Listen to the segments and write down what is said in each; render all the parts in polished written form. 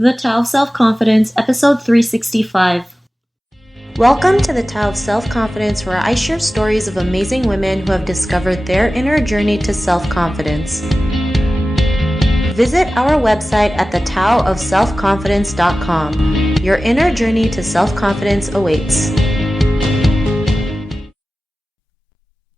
The Tao of Self-Confidence, episode 365. Welcome to the Tao of Self-Confidence, where I share stories of amazing women who have discovered their inner journey to self-confidence. Visit our website at thetaoofselfconfidence.com. Your inner journey to self-confidence awaits.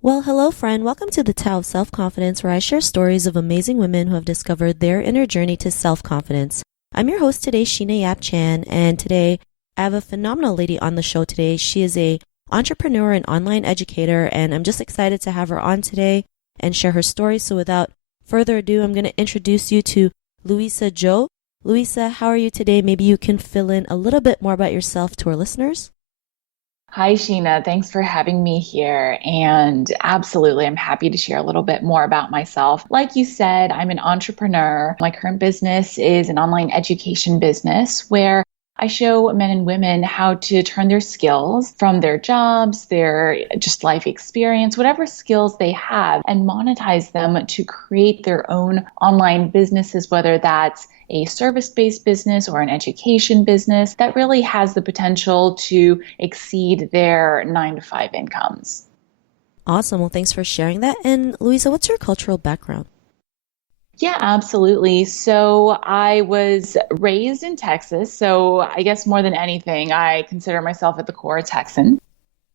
Well, hello friend. Welcome to the Tao of Self-Confidence, where I share stories of amazing women who have discovered their inner journey to self-confidence. I'm your host today, Sheena Yap Chan, and today I have a phenomenal lady on the show today. She is an entrepreneur and online educator, and I'm just excited to have her on today and share her story. So without further ado, I'm going to introduce you to Luisa Zhou. Luisa, how are you today? Maybe you can fill in a little bit more about yourself to our listeners. Hi, Sheena. Thanks for having me here. And absolutely, I'm happy to share a little bit more about myself. Like you said, I'm an entrepreneur. My current business is an online education business where I show men and women how to turn their skills from their jobs, their just life experience, whatever skills they have, and monetize them to create their own online businesses, whether that's a service-based business or an education business that really has the potential to exceed their 9-to-5 incomes. Awesome. Well, thanks for sharing that. And Luisa, what's your cultural background? Yeah, absolutely. So I was raised in Texas. So I guess more than anything, I consider myself at the core a Texan.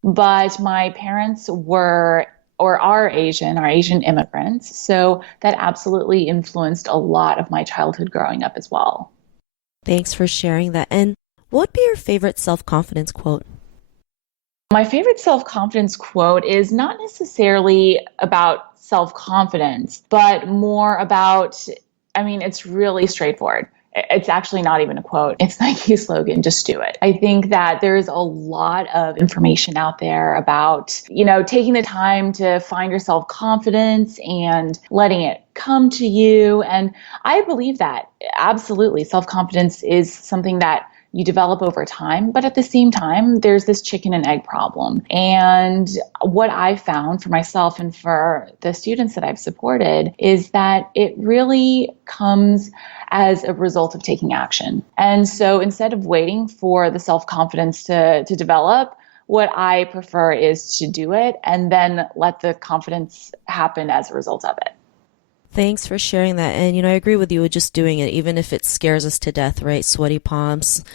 But my parents were or are Asian immigrants. So that absolutely influenced a lot of my childhood growing up as well. Thanks for sharing that. And what would be your favorite self-confidence quote? My favorite self-confidence quote is not necessarily about self-confidence, but more about, it's really straightforward. It's actually not even a quote. It's Nike's slogan, just do it. I think that there's a lot of information out there about, taking the time to find your self-confidence and letting it come to you. And I believe that absolutely self-confidence is something that you develop over time, but at the same time, there's this chicken and egg problem. And what I found for myself and for the students that I've supported is that it really comes as a result of taking action. And so instead of waiting for the self-confidence to develop, what I prefer is to do it and then let the confidence happen as a result of it. Thanks for sharing that. And, I agree with you with just doing it, even if it scares us to death, right? Sweaty palms,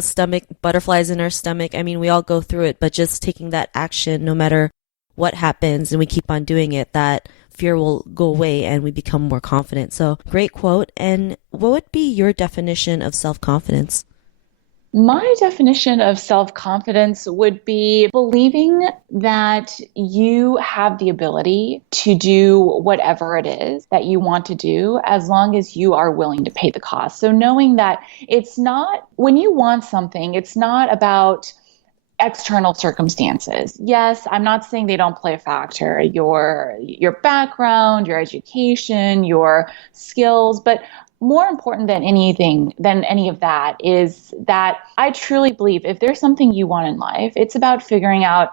stomach, butterflies in our stomach. We all go through it, but just taking that action, no matter what happens, and we keep on doing it, that fear will go away and we become more confident. So great quote. And what would be your definition of self-confidence? My definition of self-confidence would be believing that you have the ability to do whatever it is that you want to do as long as you are willing to pay the cost. So knowing that it's not, when you want something, it's not about external circumstances. Yes, I'm not saying they don't play a factor, your background, your education, your skills, but more important than any of that is that I truly believe if there's something you want in life, it's about figuring out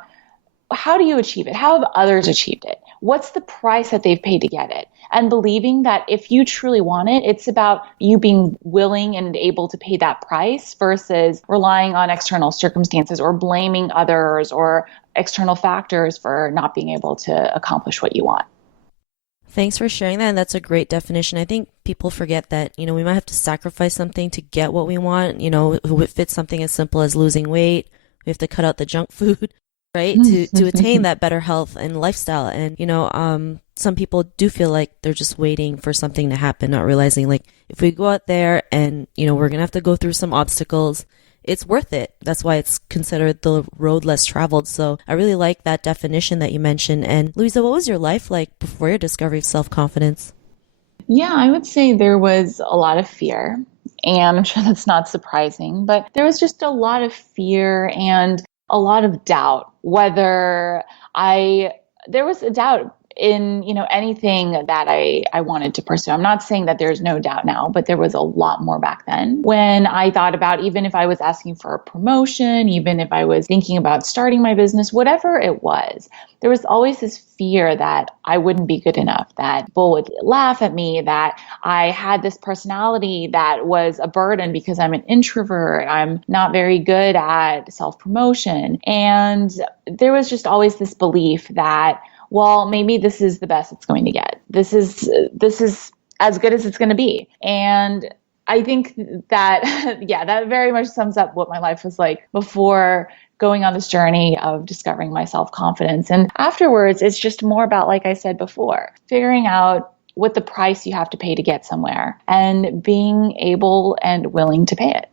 how do you achieve it? How have others achieved it? What's the price that they've paid to get it? And believing that if you truly want it, it's about you being willing and able to pay that price versus relying on external circumstances or blaming others or external factors for not being able to accomplish what you want. Thanks for sharing that. And that's a great definition. I think people forget that, we might have to sacrifice something to get what we want. If it's something as simple as losing weight, we have to cut out the junk food, right? to attain that better health and lifestyle. And, some people do feel like they're just waiting for something to happen, not realizing like if we go out there and, we're going to have to go through some obstacles, it's worth it. That's why it's considered the road less traveled. So I really like that definition that you mentioned. And Luisa, what was your life like before your discovery of self-confidence? Yeah, I would say there was a lot of fear, and I'm sure that's not surprising, but there was just a lot of fear and a lot of doubt there was a doubt in, anything that I wanted to pursue. I'm not saying that there's no doubt now, but there was a lot more back then when I thought about, even if I was asking for a promotion, even if I was thinking about starting my business, whatever it was, there was always this fear that I wouldn't be good enough, that people would laugh at me, that I had this personality that was a burden because I'm an introvert. I'm not very good at self-promotion. And there was just always this belief that, well, maybe this is the best it's going to get. This is as good as it's going to be. And I think that, yeah, that very much sums up what my life was like before going on this journey of discovering my self-confidence. And afterwards, it's just more about, like I said before, figuring out what the price you have to pay to get somewhere and being able and willing to pay it.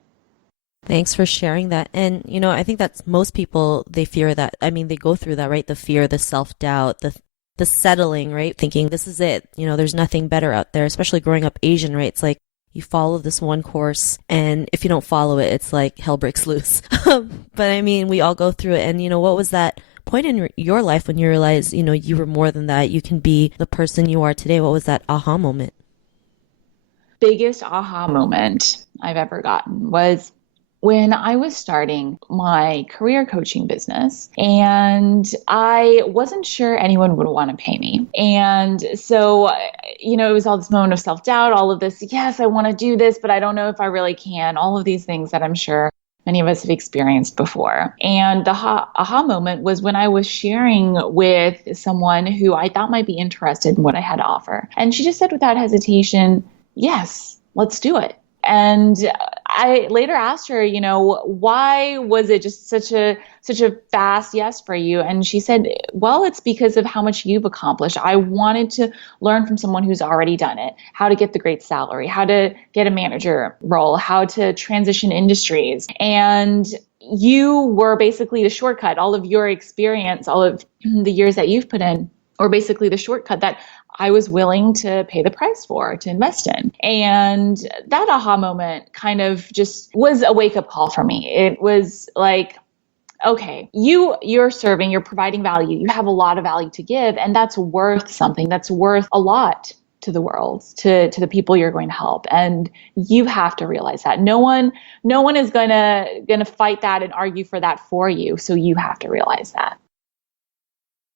Thanks for sharing that. And, I think that's most people, they fear that. I mean, they go through that, right? The fear, the self-doubt, the settling, right? Thinking this is it. There's nothing better out there, especially growing up Asian, right? It's like you follow this one course and if you don't follow it, it's like hell breaks loose. But I mean, we all go through it. And, what was that point in your life when you realized, you were more than that? You can be the person you are today. What was that aha moment? Biggest aha moment I've ever gotten was when I was starting my career coaching business, and I wasn't sure anyone would want to pay me. And so, it was all this moment of self-doubt, all of this, yes, I want to do this, but I don't know if I really can, all of these things that I'm sure many of us have experienced before. And the aha moment was when I was sharing with someone who I thought might be interested in what I had to offer. And she just said without hesitation, yes, let's do it. And I later asked her, why was it just such a fast yes for you? And she said, well, it's because of how much you've accomplished. I wanted to learn from someone who's already done it, how to get the great salary, how to get a manager role, how to transition industries. And you were basically the shortcut. All of your experience, all of the years that you've put in, or basically the shortcut that I was willing to pay the price for, to invest in. And that aha moment kind of just was a wake-up call for me. It was like, okay, you're serving, you're providing value, you have a lot of value to give, and that's worth something, that's worth a lot to the world, to the people you're going to help. And you have to realize that. No one is gonna fight that and argue for that for you. So you have to realize that.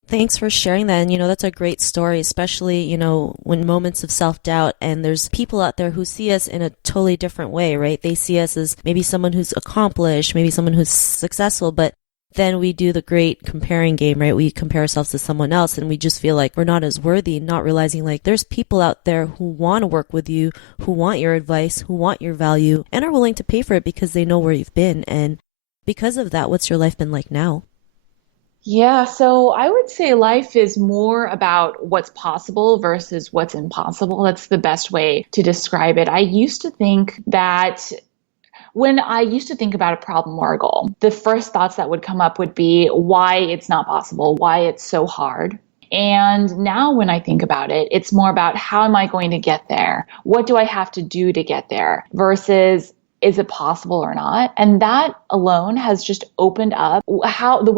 Thanks for sharing that. And, that's a great story, especially, when moments of self-doubt and there's people out there who see us in a totally different way, right? They see us as maybe someone who's accomplished, maybe someone who's successful, but then we do the great comparing game, right? We compare ourselves to someone else and we just feel like we're not as worthy, not realizing like there's people out there who want to work with you, who want your advice, who want your value, and are willing to pay for it because they know where you've been. And because of that, what's your life been like now? Yeah, so I would say life is more about what's possible versus what's impossible. That's the best way to describe it. I used to think that when I used to think about a problem or a goal, the first thoughts that would come up would be why it's not possible, why it's so hard. And now when I think about it, it's more about how am I going to get there? What do I have to do to get there versus is it possible or not? And that alone has just opened up the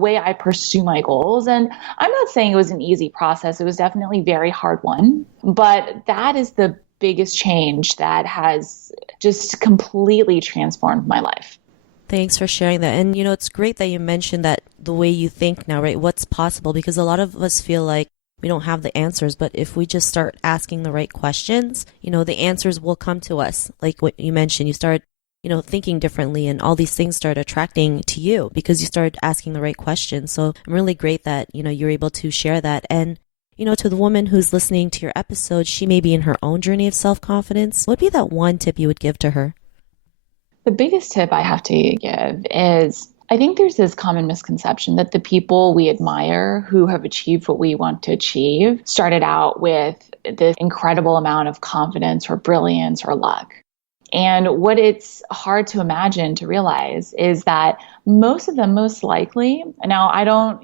way I pursue my goals. And I'm not saying it was an easy process. It was definitely a very hard one, but that is the biggest change that has just completely transformed my life. Thanks for sharing that. And, it's great that you mentioned that the way you think now, right? What's possible? Because a lot of us feel like we don't have the answers, but if we just start asking the right questions, the answers will come to us. Like what you mentioned, you start, thinking differently and all these things start attracting to you because you started asking the right questions. So I'm really great that, you're able to share that. And, to the woman who's listening to your episode, she may be in her own journey of self-confidence. What would be that one tip you would give to her? The biggest tip I have to give is I think there's this common misconception that the people we admire who have achieved what we want to achieve started out with this incredible amount of confidence or brilliance or luck. And what it's hard to imagine, to realize, is that most of them, most likely, now I don't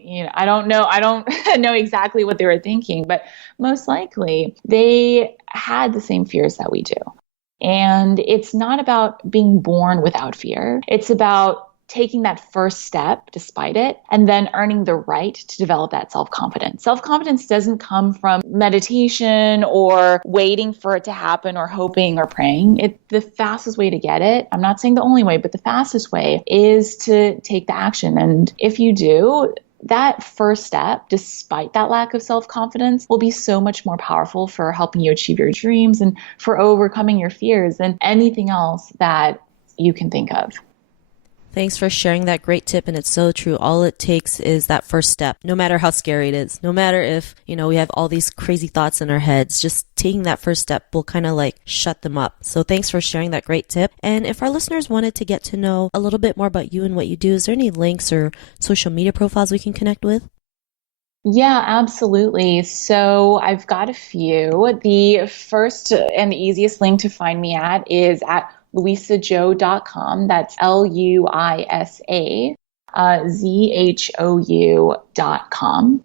know exactly what they were thinking, but most likely they had the same fears that we do. And it's not about being born without fear. It's about taking that first step despite it, and then earning the right to develop that self-confidence. Self-confidence doesn't come from meditation or waiting for it to happen or hoping or praying. The fastest way to get it, I'm not saying the only way, but the fastest way is to take the action. And if you do, that first step, despite that lack of self-confidence, will be so much more powerful for helping you achieve your dreams and for overcoming your fears than anything else that you can think of. Thanks for sharing that great tip. And it's so true. All it takes is that first step, no matter how scary it is, no matter if, we have all these crazy thoughts in our heads, just taking that first step will kind of like shut them up. So thanks for sharing that great tip. And if our listeners wanted to get to know a little bit more about you and what you do, is there any links or social media profiles we can connect with? Yeah, absolutely. So I've got a few. The first and the easiest link to find me at is at luisazhou.com. That's LuisaZhou.com.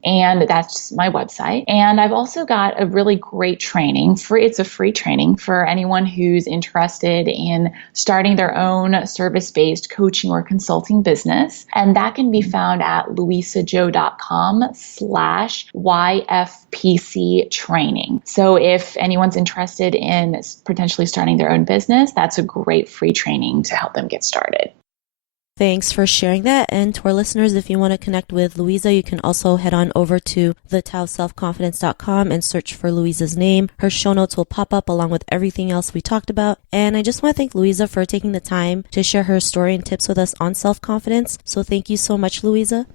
And that's my website. And I've also got a really great training. It's a free training for anyone who's interested in starting their own service-based coaching or consulting business. And that can be found at luisazhou.com/YFPC training. So if anyone's interested in potentially starting their own business, that's a great free training to help them get started. Thanks for sharing that. And to our listeners, if you want to connect with Luisa, you can also head on over to thetaoselfconfidence.com and search for Luisa's name. Her show notes will pop up along with everything else we talked about. And I just want to thank Luisa for taking the time to share her story and tips with us on self-confidence. So thank you so much, Luisa.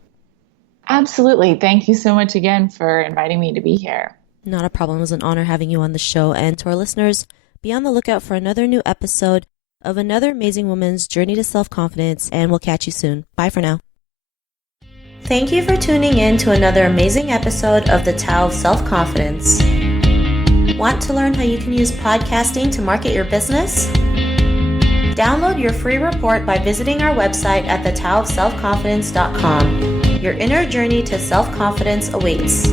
Absolutely. Thank you so much again for inviting me to be here. Not a problem. It was an honor having you on the show. And to our listeners, be on the lookout for another new episode of another amazing woman's journey to self-confidence, and we'll catch you soon. Bye for now. Thank you for tuning in to another amazing episode of The Tao of Self-Confidence. Want to learn how you can use podcasting to market your business? Download your free report by visiting our website at thetaoofselfconfidence.com. Your inner journey to self-confidence awaits.